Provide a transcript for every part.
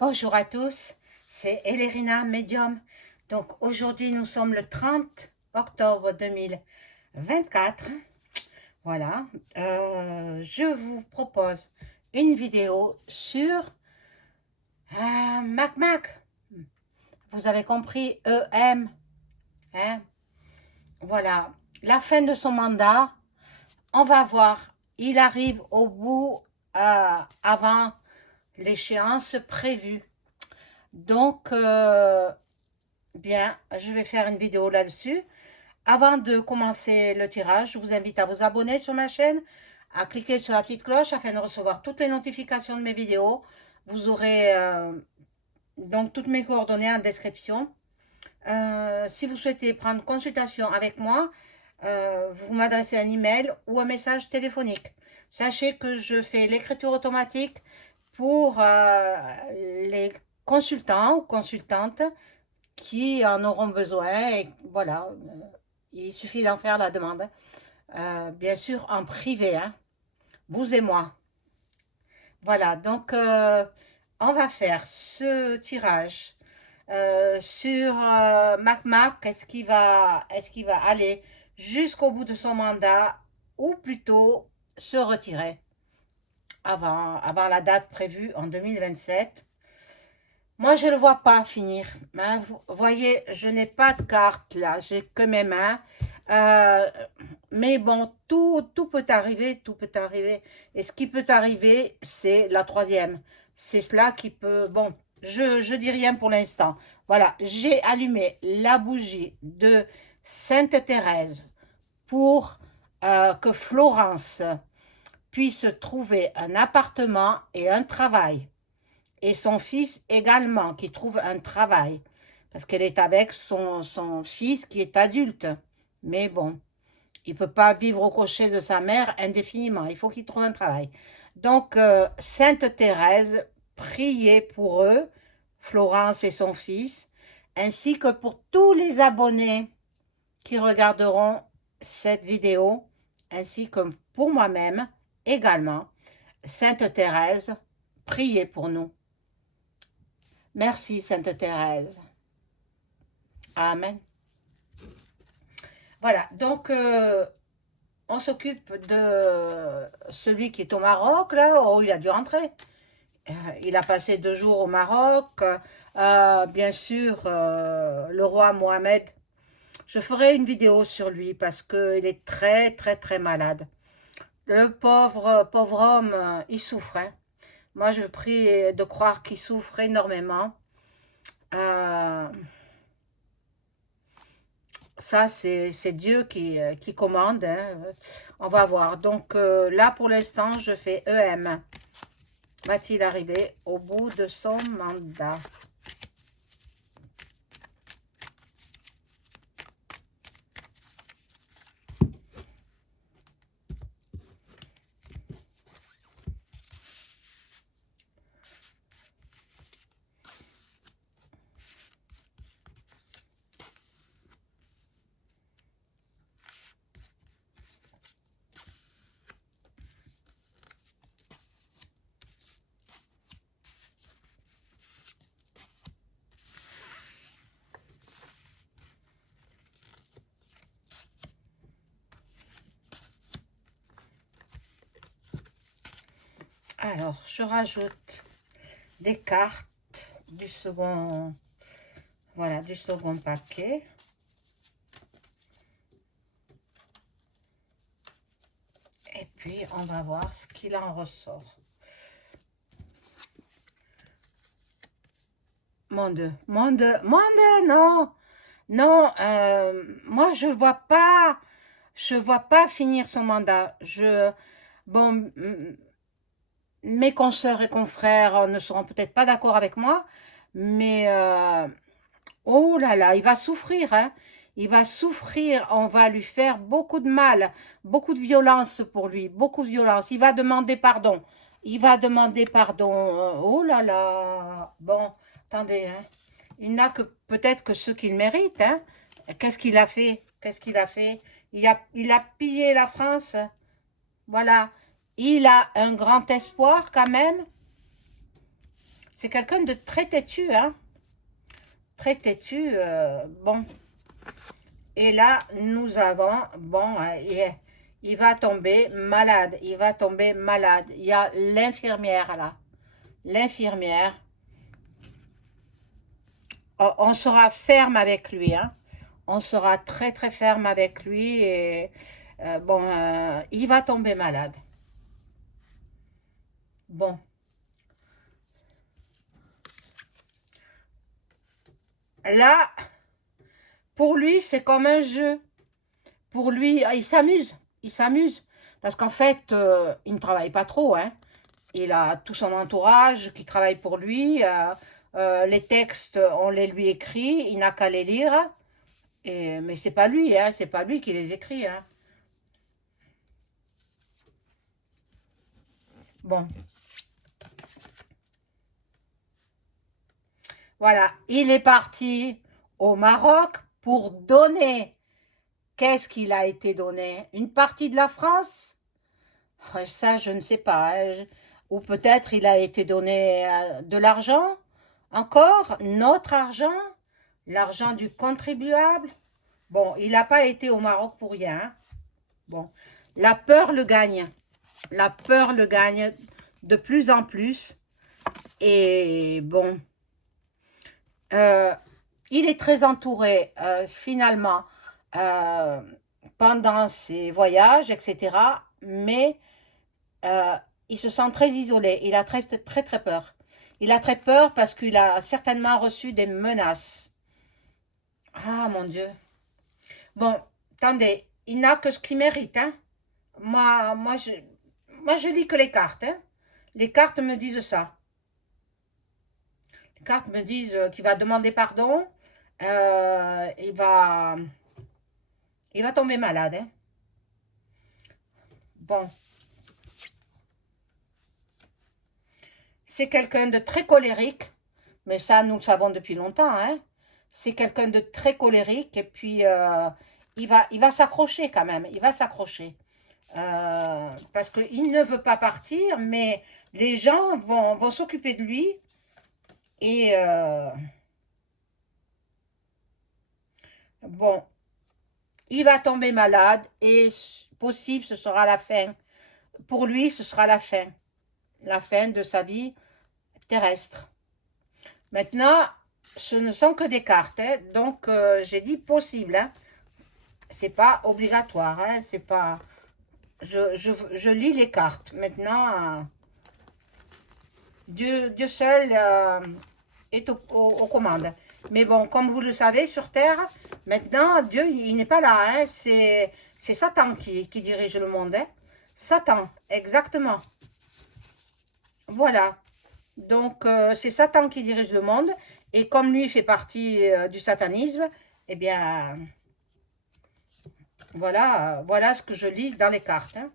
Bonjour à tous, c'est Elérina Medium. Donc aujourd'hui nous sommes le 30 octobre 2024. Voilà, je vous propose une vidéo sur Mac. Vous avez compris, EM. Hein? Voilà, la fin de son mandat. On va voir, il arrive au bout avant l'échéance prévue. Donc, bien, je vais faire une vidéo là-dessus. Avant de commencer le tirage, je vous invite à vous abonner sur ma chaîne, à cliquer sur la petite cloche afin de recevoir toutes les notifications de mes vidéos. Vous aurez donc toutes mes coordonnées en description. Si vous souhaitez prendre consultation avec moi, vous m'adressez un email ou un message téléphonique. Sachez que je fais l'écriture automatique pour les consultants ou consultantes qui en auront besoin. Et voilà, il suffit d'en faire la demande. Bien sûr, en privé, hein, vous et moi. Voilà, donc on va faire ce tirage sur MacMac. Est-ce qu'il va aller jusqu'au bout de son mandat ou plutôt se retirer avant la date prévue en 2027? Moi, je ne le vois pas finir. Hein. Vous voyez, je n'ai pas de carte là, j'ai que mes mains. Euh, mais bon, tout peut arriver, tout peut arriver. Et ce qui peut arriver, c'est la troisième. C'est cela qui peut... Bon, je dis rien pour l'instant. Voilà, j'ai allumé la bougie de Sainte-Thérèse pour que Florence puisse trouver un appartement et un travail. Et son fils également, qui trouve un travail. Parce qu'elle est avec son fils qui est adulte. Mais bon, il ne peut pas vivre au crochet de sa mère indéfiniment. Il faut qu'il trouve un travail. Donc, Sainte Thérèse, priez pour eux, Florence et son fils, ainsi que pour tous les abonnés qui regarderont cette vidéo, ainsi que pour moi-même également. Sainte Thérèse, priez pour nous. Merci, Sainte Thérèse. Amen. Voilà, donc on s'occupe de celui qui est au Maroc, là. Oh, il a dû rentrer. Il a passé 2 jours au Maroc. Bien sûr, le roi Mohamed. Je ferai une vidéo sur lui parce qu'il est très, très, très malade. Le pauvre homme, il souffre. Hein. Moi, je prie de croire qu'il souffre énormément. Ça, c'est Dieu qui commande. Hein. On va voir. Donc là, pour l'instant, je fais EM. Va-t-il arriver au bout de son mandat? Alors, je rajoute des cartes du second, voilà, du second paquet. Et puis, on va voir ce qu'il en ressort. Mon Dieu, non, non, moi, je vois pas finir son mandat. Bon, mes consoeurs et confrères ne seront peut-être pas d'accord avec moi, mais oh là là, il va souffrir, hein. Il va souffrir, on va lui faire beaucoup de mal, beaucoup de violence pour lui, beaucoup de violence. Il va demander pardon. Il va demander pardon. Oh là là. Bon, attendez, hein. Il n'a que peut-être que ce qu'il mérite, hein. Qu'est-ce qu'il a fait? Qu'est-ce qu'il a fait? Il a pillé la France. Voilà. Il a un grand espoir quand même. C'est quelqu'un de très têtu, hein. Très têtu, bon. Et là, nous avons, bon, il va tomber malade, il va tomber malade. Il y a l'infirmière là, l'infirmière. On sera ferme avec lui, hein. On sera très très ferme avec lui et bon, il va tomber malade. Bon, là, pour lui, c'est comme un jeu. Pour lui, il s'amuse, il s'amuse. Parce qu'en fait, il ne travaille pas trop, hein. Il a tout son entourage qui travaille pour lui. Les textes, on les lui écrit, il n'a qu'à les lire. Mais c'est pas lui, hein, c'est pas lui qui les écrit, hein. Bon, voilà, il est parti au Maroc pour donner. Qu'est-ce qu'il a été donné? Une partie de la France? Ça, je ne sais pas, hein. Ou peut-être il a été donné de l'argent, encore, notre argent, l'argent du contribuable. Bon, il n'a pas été au Maroc pour rien, hein. Bon, la peur le gagne. La peur le gagne de plus en plus. Et bon, euh, il est très entouré finalement euh, pendant ses voyages, etc. Mais euh, il se sent très isolé. Il a très, très, très peur. Il a très peur parce qu'il a certainement reçu des menaces. Ah, mon Dieu. Bon, attendez, il n'a que ce qu'il mérite, hein. Moi, moi, je lis que les cartes, hein. Les cartes me disent ça. Les cartes me disent qu'il va demander pardon. euh, il va, il va tomber malade, hein. Bon, c'est quelqu'un de très colérique, mais ça, nous le savons depuis longtemps, hein. C'est quelqu'un de très colérique et puis il va s'accrocher quand même. Il va s'accrocher. Parce qu'il ne veut pas partir, mais les gens vont s'occuper de lui et bon, il va tomber malade et possible ce sera la fin. Pour lui, ce sera la fin de sa vie terrestre. Maintenant, ce ne sont que des cartes, hein, donc j'ai dit possible, hein. C'est pas obligatoire, hein, c'est pas. Je lis les cartes. Maintenant, Dieu seul est aux commandes. Mais bon, comme vous le savez, sur Terre, maintenant, Dieu, il n'est pas là, hein. C'est Satan qui dirige le monde, hein. Satan, exactement. Voilà. Donc, c'est Satan qui dirige le monde. Et comme lui fait partie du satanisme, eh bien, voilà, voilà ce que je lis dans les cartes, hein.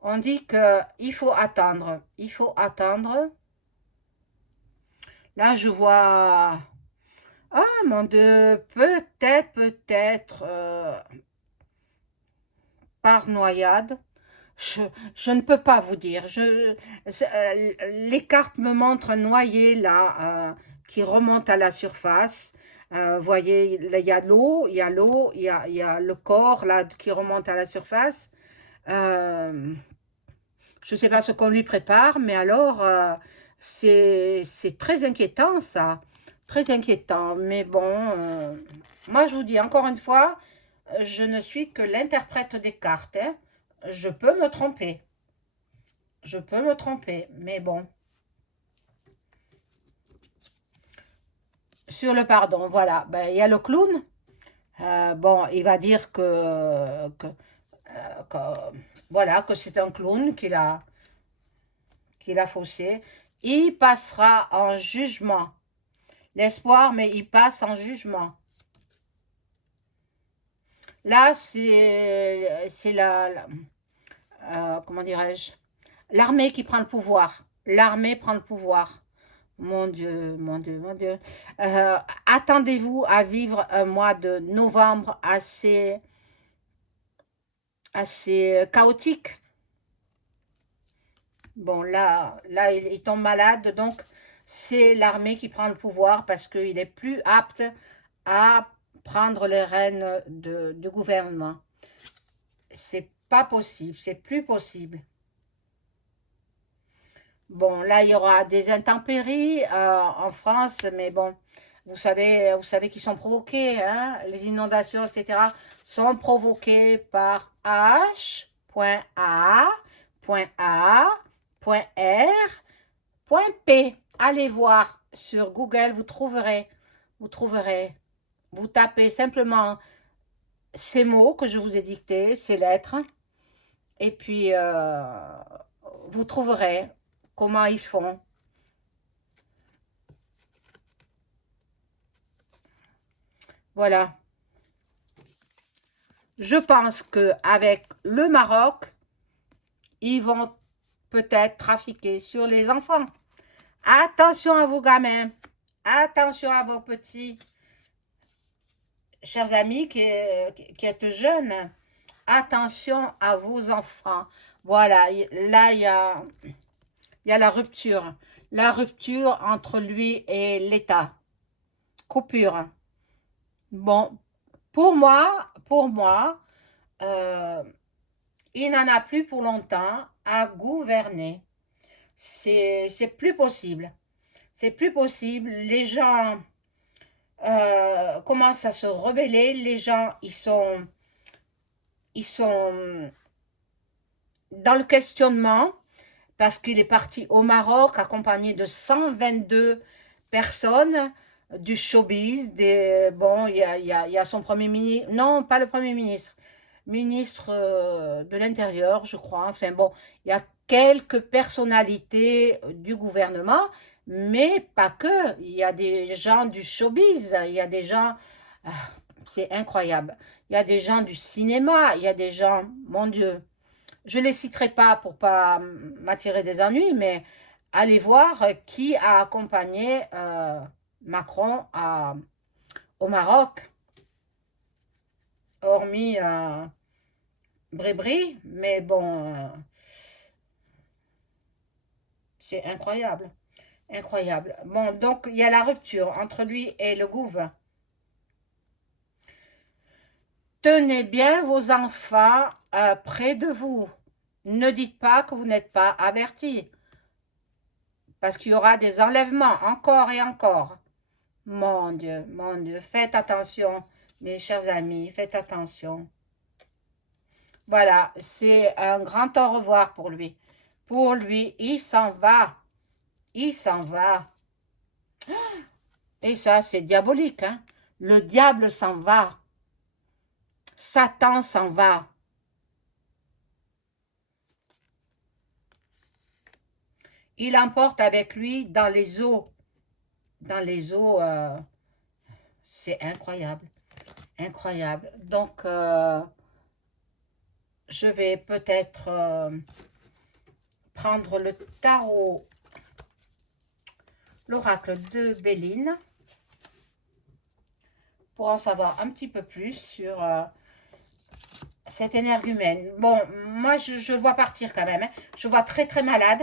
On dit qu'il faut attendre. Il faut attendre. Là, je vois... Ah, mon Dieu, peut-être, par noyade. Je ne peux pas vous dire. Les cartes me montrent noyé là, qui remonte à la surface. Vous voyez, il y a l'eau, il y a l'eau, il y a le corps là qui remonte à la surface. Euh, je ne sais pas ce qu'on lui prépare, mais alors c'est très inquiétant ça. Très inquiétant. Mais bon, moi je vous dis encore une fois, je ne suis que l'interprète des cartes, hein. Je peux me tromper. Je peux me tromper, mais bon. Sur le pardon, voilà. Ben, il y a le clown. Bon, il va dire que, voilà, que c'est un clown qu'il a faussé. Il passera en jugement. L'espoir, mais il passe en jugement. Là, c'est comment dirais-je, l'armée qui prend le pouvoir. L'armée prend le pouvoir. Mon Dieu, mon Dieu, mon Dieu. Attendez-vous à vivre un mois de novembre assez chaotique. Bon, là il tombe malade, donc c'est l'armée qui prend le pouvoir parce qu'il est plus apte à prendre les rênes du gouvernement. C'est pas possible, c'est plus possible. Bon, là, il y aura des intempéries en France, mais bon, vous savez qu'ils sont provoqués, hein, les inondations, etc., sont provoquées par H.A.A.R.P. Allez voir sur Google, vous trouverez, vous tapez simplement ces mots que je vous ai dictés, ces lettres, et puis vous trouverez comment ils font. Voilà. Je pense qu'avec le Maroc, ils vont peut-être trafiquer sur les enfants. Attention à vos gamins. Attention à vos petits. Chers amis qui êtes jeunes, attention à vos enfants. Voilà, là, il y a la rupture. La rupture entre lui et l'État. Coupure. Bon, pour moi, euh, il n'en a plus pour longtemps à gouverner. C'est plus possible. C'est plus possible. Les gens commencent à se rebeller. Les gens, ils sont dans le questionnement parce qu'il est parti au Maroc accompagné de 122 personnes du showbiz. Bon, il y a son premier ministre. Non, pas le premier ministre. Ministre de l'Intérieur, je crois. Enfin bon, il y a quelques personnalités du gouvernement, mais pas que. Il y a des gens du showbiz, il y a des gens, ah, c'est incroyable. Il y a des gens du cinéma, il y a des gens, mon Dieu, je ne les citerai pas pour pas m'attirer des ennuis, mais allez voir qui a accompagné Macron au Maroc, hormis Brébry, mais bon, c'est incroyable, incroyable. Bon, donc il y a la rupture entre lui et le gouvernement. Tenez bien vos enfants près de vous. Ne dites pas que vous n'êtes pas avertis, parce qu'il y aura des enlèvements encore et encore. Mon Dieu, faites attention, mes chers amis, faites attention. Voilà, c'est un grand au revoir pour lui. Pour lui, il s'en va. Il s'en va. Et ça, c'est diabolique, hein. Le diable s'en va. Satan s'en va. Il emporte avec lui dans les eaux. Dans les eaux, c'est incroyable. Incroyable. Donc, je vais peut-être prendre le tarot, l'oracle de Béline, pour en savoir un petit peu plus sur cette énergumène. Bon, moi, je le vois partir quand même. Hein. Je vois très, très malade.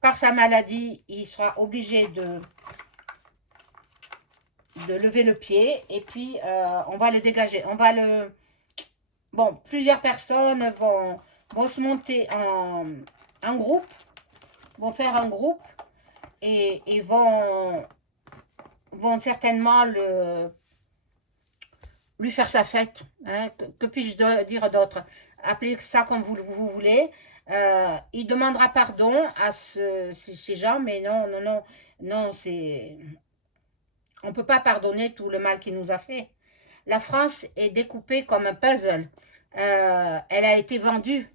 Par sa maladie, il sera obligé de lever le pied. Et puis, on va le dégager. On va le... Bon, plusieurs personnes vont se monter en groupe. Vont faire un groupe. Et vont certainement lui faire sa fête. Hein, que puis-je dire d'autre? Appelez ça comme vous voulez. Il demandera pardon à ces gens, mais non, non, non, non, c'est... On ne peut pas pardonner tout le mal qu'il nous a fait. La France est découpée comme un puzzle. Elle a été vendue.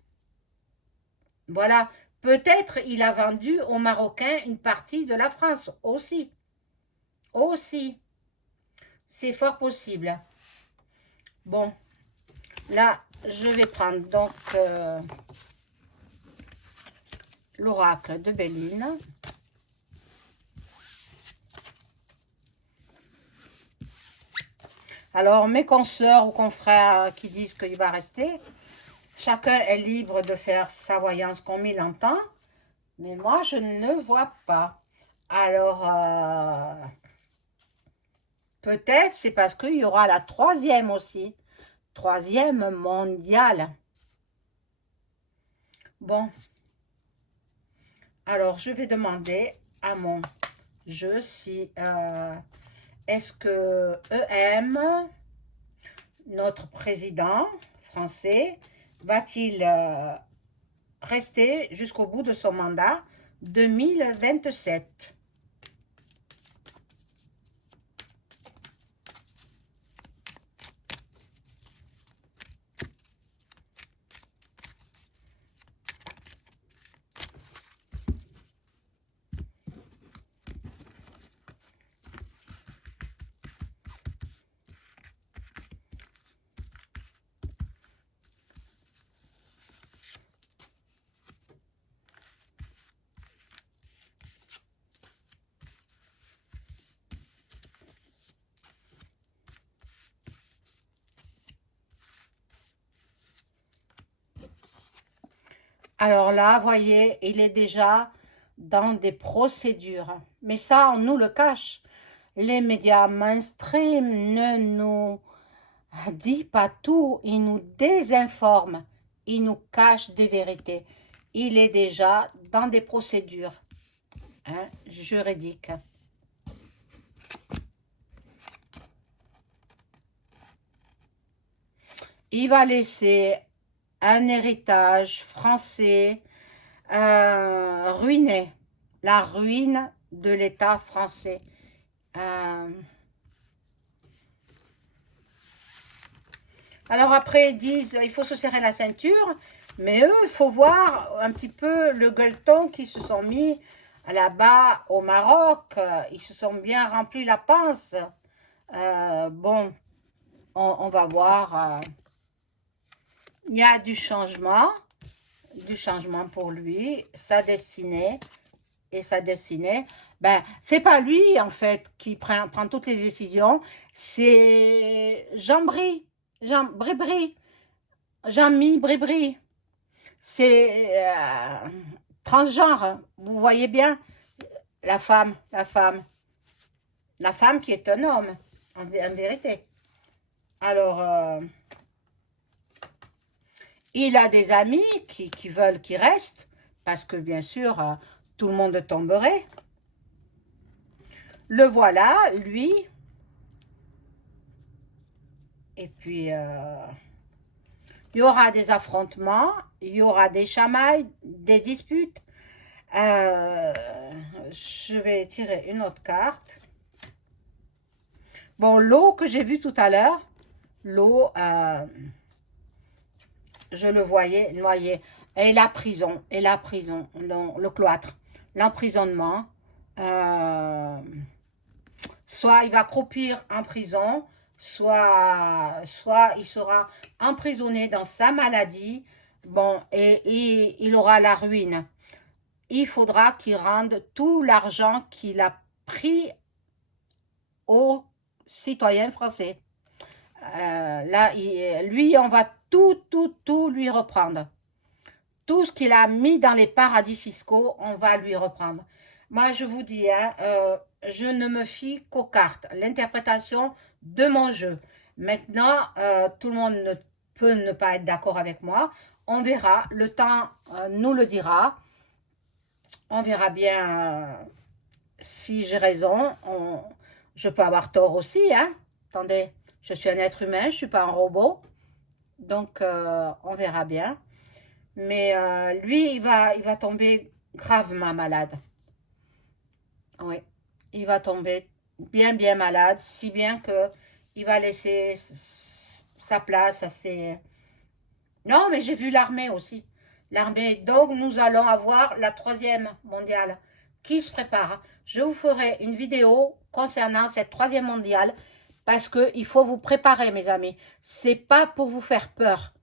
Voilà. Peut-être il a vendu aux Marocains une partie de la France aussi. Aussi. C'est fort possible. Bon, là, je vais prendre donc l'oracle de Béline. Alors, mes consoeurs ou confrères qui disent qu'il va rester, Chacun est libre de faire sa voyance comme il entend, mais moi, je ne vois pas. Alors, peut-être c'est parce qu'il y aura la troisième aussi. Troisième mondiale. Bon, alors je vais demander à mon jeu si est-ce que EM, notre président français, va-t-il rester jusqu'au bout de son mandat 2027? Alors là, voyez, il est déjà dans des procédures. Mais ça, on nous le cache. Les médias mainstream ne nous disent pas tout. Ils nous désinforment. Ils nous cachent des vérités. Il est déjà dans des procédures juridiques. Il va laisser un héritage français ruiné. La ruine de l'État français. Alors après, ils disent il faut se serrer la ceinture, mais eux, il faut voir un petit peu le gueuleton qu'ils se sont mis là-bas au Maroc. Ils se sont bien remplis la panse. Bon, on va voir. Il y a du changement pour lui, sa destinée et sa destinée. Ben, c'est pas lui en fait qui prend toutes les décisions, c'est Jean Bribri, Jean-Mi Bribri. C'est transgenre, vous voyez bien, la femme, la femme qui est un homme, en vérité. Alors, il a des amis qui veulent qu'il reste, parce que bien sûr, tout le monde tomberait. Le voilà, lui. Et puis, il y aura des affrontements, il y aura des chamailles, des disputes. Je vais tirer une autre carte. Bon, l'eau que j'ai vue tout à l'heure, l'eau, je le voyais noyé. Et la prison, le cloître, l'emprisonnement. Soit il va croupir en prison, soit il sera emprisonné dans sa maladie. Bon, et il aura la ruine. Il faudra qu'il rende tout l'argent qu'il a pris aux citoyens français. Là, lui, on va tout lui reprendre. Tout ce qu'il a mis dans les paradis fiscaux, on va lui reprendre. Moi, je vous dis, je ne me fie qu'aux cartes, l'interprétation de mon jeu. Maintenant, tout le monde ne peut ne pas être d'accord avec moi. On verra, le temps nous le dira. On verra bien si j'ai raison. Je peux avoir tort aussi, hein. Attendez, je suis un être humain, je ne suis pas un robot. Donc, on verra bien. Mais lui, il va tomber gravement malade. Oui, il va tomber bien malade, si bien que il va laisser sa place à ses... Non, mais j'ai vu l'armée aussi. L'armée, donc nous allons avoir la troisième mondiale qui se prépare. Je vous ferai une vidéo concernant cette troisième mondiale parce qu'il faut vous préparer, mes amis. C'est pas pour vous faire peur,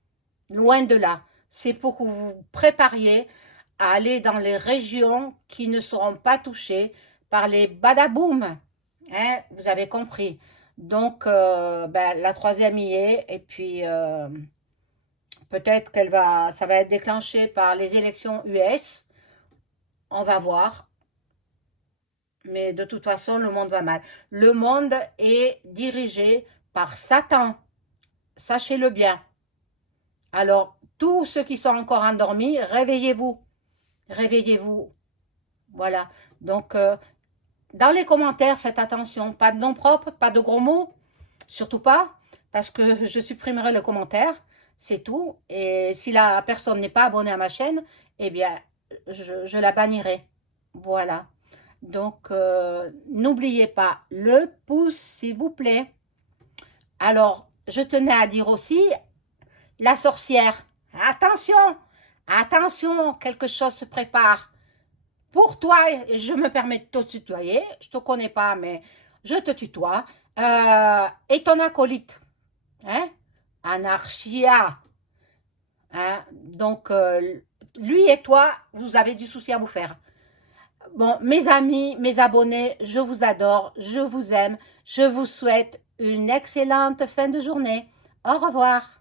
loin de là. C'est pour que vous vous prépariez à aller dans les régions qui ne seront pas touchées par les badaboum. Hein, vous avez compris. Donc, ben, la troisième y est. Et puis, Peut-être ça va être déclenché par les élections US. On va voir. Mais de toute façon, le monde va mal. Le monde est dirigé par Satan. Sachez-le bien. Alors, tous ceux qui sont encore endormis, réveillez-vous. Réveillez-vous. Voilà. Donc, dans les commentaires, faites attention. Pas de nom propre, pas de gros mots. Surtout pas. Parce que je supprimerai le commentaire. C'est tout. Et si la personne n'est pas abonnée à ma chaîne, eh bien, je la bannirai. Voilà. Donc, n'oubliez pas le pouce, s'il vous plaît. Alors, je tenais à dire aussi, la sorcière, attention, attention, quelque chose se prépare. Pour toi, je me permets de te tutoyer, je te connais pas, mais je te tutoie. Et ton acolyte, hein? Anarchia. Hein? Donc, lui et toi, vous avez du souci à vous faire. Bon, mes amis, mes abonnés, je vous adore, je vous aime, je vous souhaite une excellente fin de journée. Au revoir.